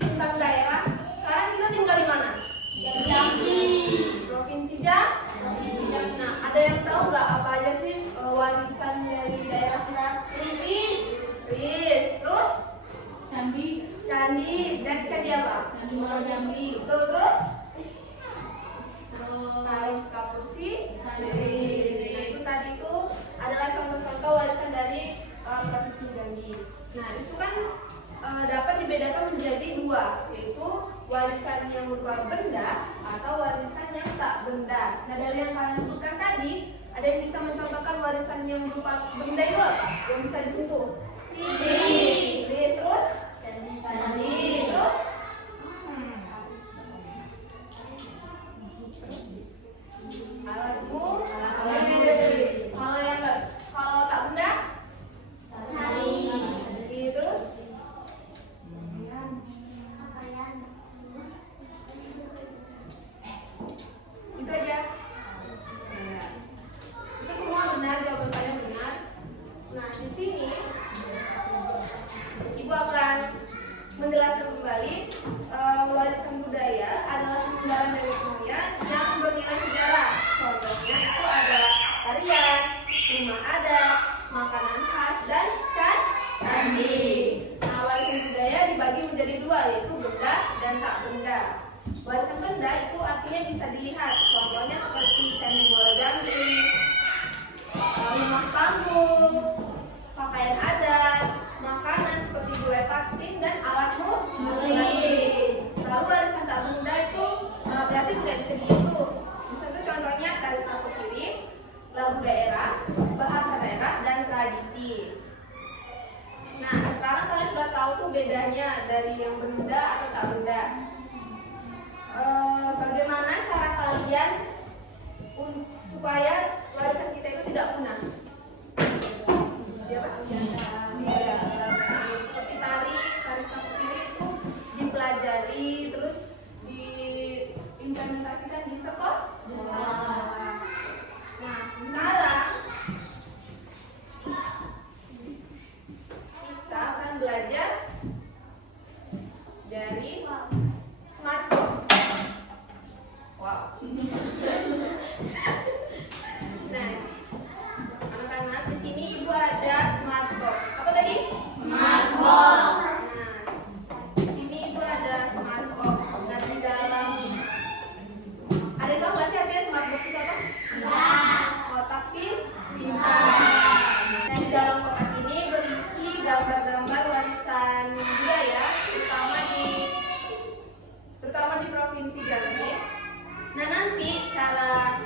tentang daerah. Sekarang kita tinggal di mana? Jambi. Provinsi Jambi. Nah, ada yang tahu nggak apa aja sih warisan dari daerah kita? Kris. Terus? Candi. Dan candi apa? Candi Muara Jambi. Terus? Kalis Kapursi. Nah, itu tadi itu adalah contoh-contoh warisan dari Provinsi Jambi. Nah, itu kan dapat dibedakan menjadi dua, yaitu warisan yang berupa benda atau warisan yang tak benda. Nah, dari yang kalian sebutkan tadi, ada yang bisa mencontohkan warisan yang berupa benda itu apa? Yang bisa disentuh? Kris. Terus? Candi. Terus? Alat musik. Kalau tak benda? Terus? Itu aja. Itu semua benar, jawaban kalian benar. Nah, di sini Ibu akan menjelaskan kembali warisan budaya adalah peninggalan nenek moyang yang bernilai sejarah. Contohnya itu adalah tarian, rumah adat, makanan khas, dan candi. Nah, warisan budaya dibagi menjadi dua, yaitu benda dan tak benda. Warisan benda itu artinya bisa dilihat, contohnya seperti Candi Muara Jambi, rumah panggung, pakaian adat, makanan seperti gulai patin, dan alat musik. Lalu warisan tak benda itu berarti tidak bisa disentuh. Disentuh contohnya tari sapu sirip, lagu daerah, bahasa daerah, dan tradisi. Nah, sekarang kalian sudah tahu tuh bedanya dari yang benda atau tak benda. Bagaimana cara kalian supaya warisan kita itu tidak punah? Iya, seperti tari sapu sirip itu dipelajari, terus diimplementasikan di sekolah. Nah, sekarang kita akan belajar dari smart box. Wow. Nah, anak-anak, di sini Ibu ada smart box. Apa tadi? Smart box. Nah, di sini Ibu ada smart box. Nah, di dalam ada yang tahu nggak sih artinya smart box itu apa? Kotak pintar. Nah, di dalam kotak ini berisi gambar-gambar warisan budaya, terutama di Provinsi Jambi. Nah, nanti cara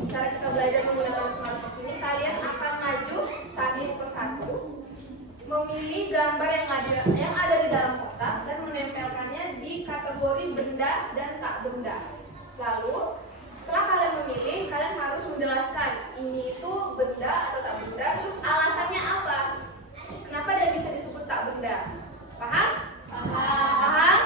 kita belajar menggunakan smart box ini, kalian akan maju satu persatu, memilih gambar yang ada di dalam kotak dan menempelkannya di kategori benda dan tak benda. Lalu setelah kalian memilih, kalian harus menjelaskan ini itu benda atau tak benda, terus alasannya apa? Kenapa dia bisa disebut tak benda? Paham? Paham?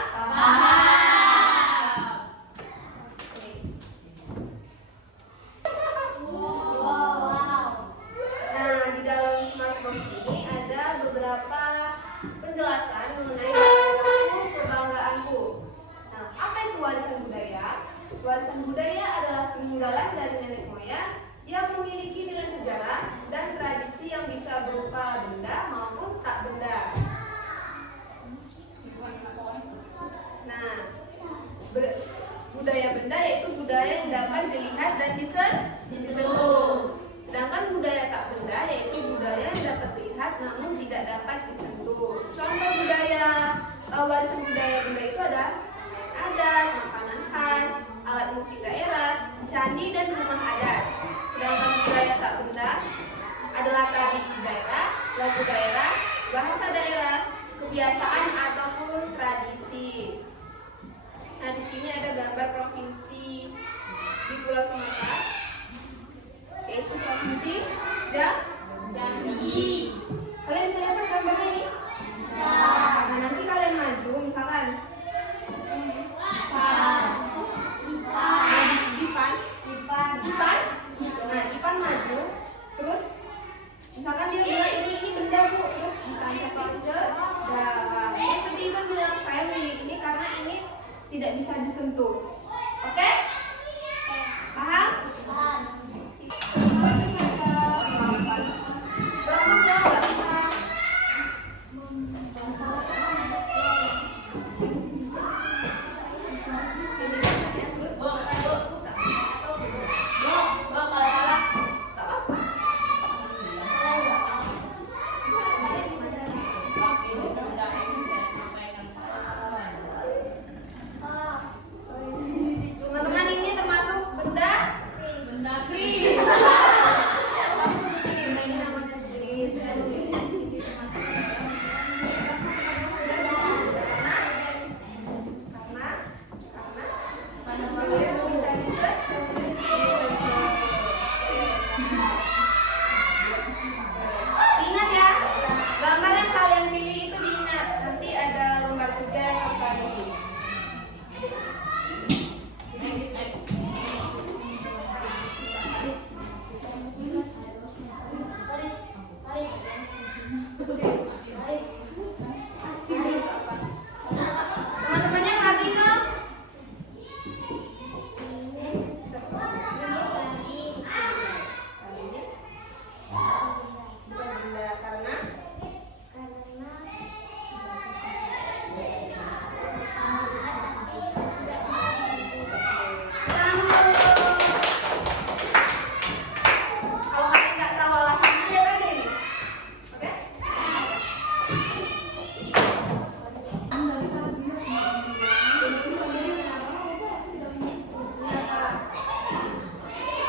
Nah, di dalam smart box ini ada beberapa penjelasan mengenai daerahku, kebanggaanku. Nah, apa itu warisan budaya? Warisan budaya adalah peninggalan dari nenek moyang yang memiliki nilai sejarah dan tradisi yang bisa berupa benda maupun tak benda. Nah, budaya benda yaitu budaya yang dapat dilihat dan disentuh. Sedangkan budaya tak benda yaitu budaya yang dapat dilihat namun tidak dapat disentuh. Contoh budaya warisan budaya benda itu ada adat, makanan khas, alat musik daerah, candi, dan rumah adat. Sedangkan budaya tak benda adalah tari daerah, lagu daerah, bahasa daerah, kebiasaan ataupun tradisi. Nah, di sini ada gambar provinsi di Pulau Sumatera, yaitu Provinsi Jambi. Kalian bisa lihat gambarnya ini? Nah, nanti kalian maju, misalkan Ipan. Nah, Ipan maju, terus misalkan dia bilang ini benda bu, terus ditancapkan ke dalam. tidak bisa disentuh. Oke? Paham? Teman-teman, ini termasuk benda kris. ini namanya kris. Karena kris bisa ingat ya, gambar yang kalian pilih itu diingat. Nanti ada lembar kerja yang harus kalian isi. Teman-temannya perhatiin dong. Karena kalau kalian nggak tahu alasannya, lihat aja ini. Oke?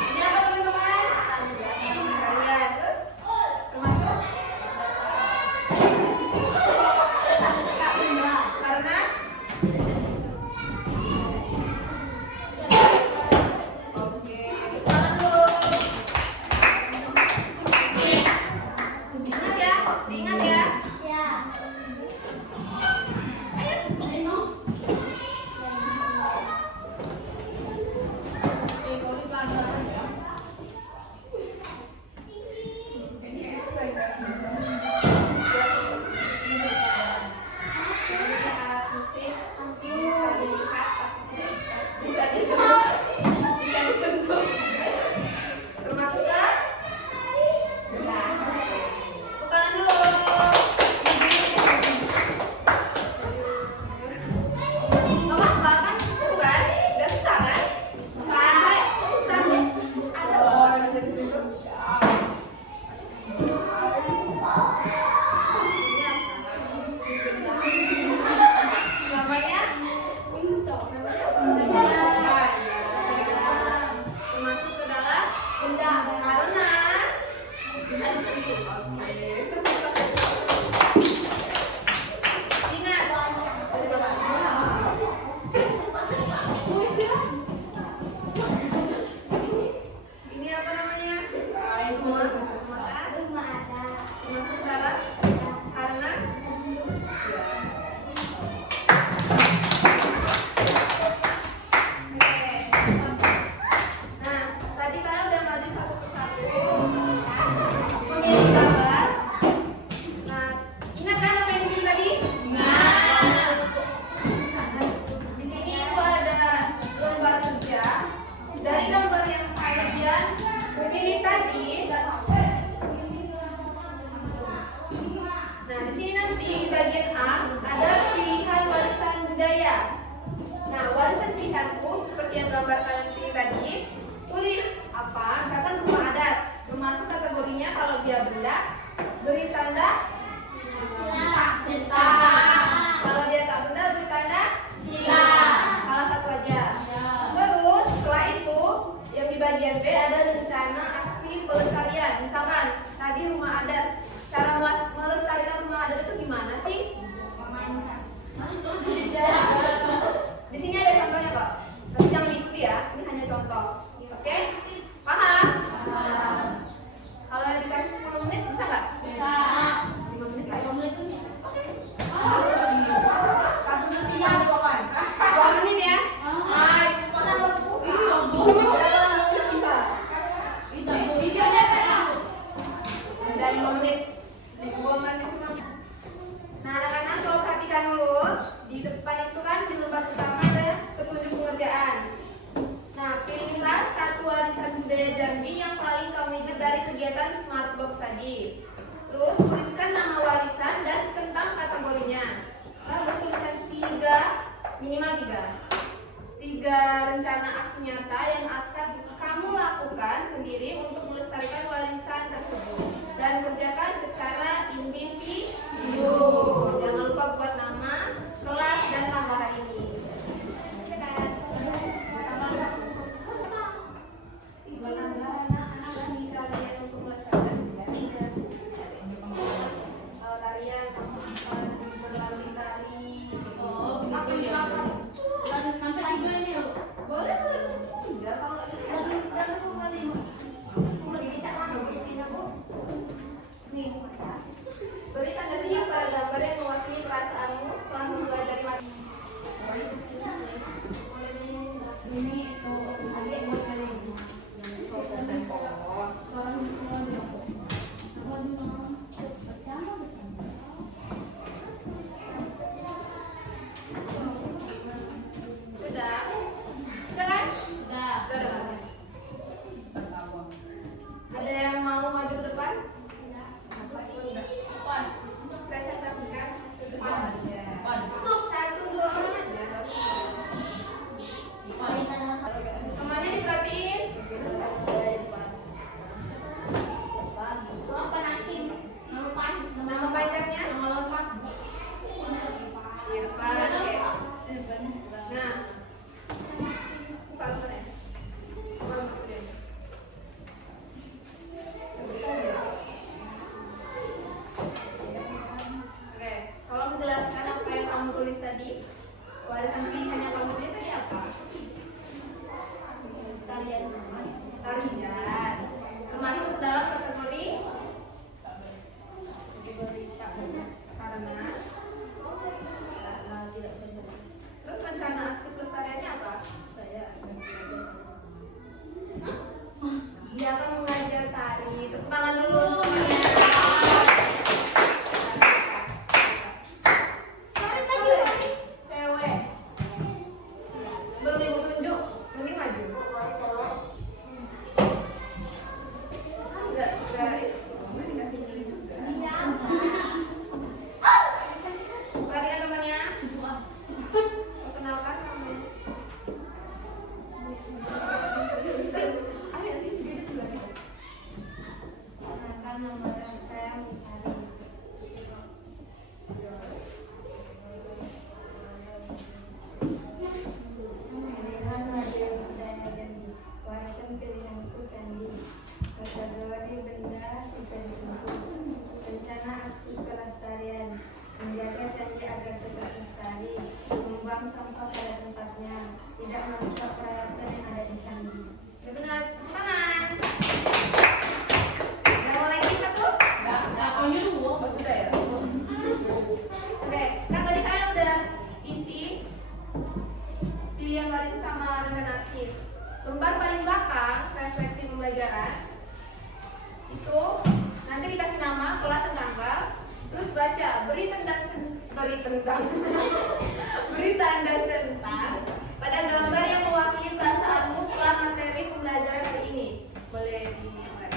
Ini apa teman-teman? Kalian terus termasuk karena oke, tangan dulu. Ingat ya, diingat ya. Bisa disentuh. Termasuk ke? Tangan dulu. Gak apa-apa kan? Seru kan? Gak susah kan? Susah sih. Ada orang dari situ. Namanya? Termasuk ke dalam Benda. karena Bisa disentuh. ingat. Tadi Bapak. Ini apa namanya? Rumah ada. Termasuk ke dalam karena nah, tadi kalian udah maju satu persatu memilih gambar. Nah, ingat kan apa yang dipilih tadi? Di sini itu ada lembar kerja. Dari gambar yang kalian pilih tadi. Nah, di sini nanti di bagian A ada pilihan warisan budaya. Nah, warisan pilihanku seperti yang gambar kalian pilih tadi, tulis apa? Misalkan rumah adat, termasuk kategorinya kalau dia benda, beri tanda Sita. kalau dia tak benda, beri tanda Sila. salah satu aja. Terus setelah itu yang di bagian B ada rencana aksi pelestarian. Misalkan tadi rumah adat, cara melestarikan rumah adat itu gimana sih? Di sini ada contohnya kok, tapi jangan diikuti ya. Ini hanya contoh. Oke? Paham? Kalau dikasih 10 menit bisa nggak? Bisa. 5 menit lah. 5 menit itu bisa. 1 menit 2 menit ya? Bisa. Videonya apa? Udah 5 menit. 2 menit cuma. Nah, anak-anak coba perhatikan dulu. Di depan itu kan di lembar pertama ada pekerjaan. Nah, pilihlah satu warisan budaya Jambi yang paling kamu ingat dari kegiatan Smart Box tadi. Terus tuliskan nama warisan dan centang kategorinya. Lalu tuliskan minimal tiga rencana aksi nyata yang akan kamu lakukan sendiri untuk melestarikan warisan tersebut dan kerjakan secara individu. Jangan lupa buat nama, kelas, dan tanggal hari ini. Oh, begitu ya. Sampai 3 ini ya, Bu? Boleh tiga kalau nggak bisa dan rumah 5. Aku lagi dicak mana Bu isinya Bu? Nih, beri tanda titik pada gambar yang mewakili perasaanmu setelah mempelajari lagi. Ini itu adik mau cari sudah? Sudah kan? Udah. Udah. Ada yang mau maju ke depan? Pan. Presentasikan. Pan. Satu, dua orang aja. Semuanya diperhatiin. Nama panjangnya? Di depan. Oke. Nah. Paling keren. Oke, kalau menjelaskan apa yang kamu tulis tadi, warisan pilihan yang kamu tulis tadi apa? Tarian. Termasuk dalam kategori karena. Terus rencana aksi pelestariannya apa? Dia akan mengajar tari. Tepuk tangan dulu untuk temannya. Cewek. Sebelum ibu tunjuk, mending maju. Enggak itu. Enggak dikasih beli juga. Perhatikan temannya. Perkenalkan namanya. Perkenalkan nama saya Mutari. Warisan pilihanku candi. Kategori benda bisa disentuh. Rencana aksi pelestarian. Menjaga candi agar tetap lestari. Membuang sampah pada tempatnya. Tidak merusak peralatan yang ada di candi. Ya benar. Tangan. Udah mau lagi satu? Oh, sudah ya? Oke, kan tadi saya udah isi pilihan warisan sama rencana aksi. Lembar paling belakang, refleksi pembelajaran, itu nanti dikasih nama, kelas, dan tanggal. Terus baca, beri tanda centang pada gambar yang mewakili perasaanmu setelah materi pembelajaran hari ini. Boleh dimulai.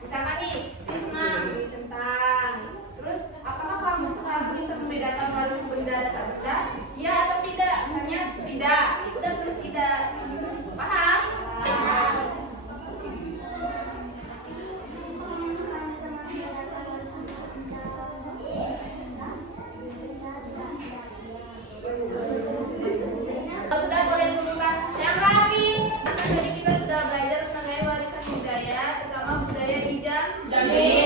Misalkan nih, Tisna beri centang. Terus, apakah kamu sekarang bisa membedakan warisan benda dan tak benda? Ya atau tidak? Misalnya tidak. Udah tulis tidak. Paham? Sudah boleh dudukkan yang rapi. Tadi kita sudah belajar mengenai warisan budaya, terutama budaya di Jambi.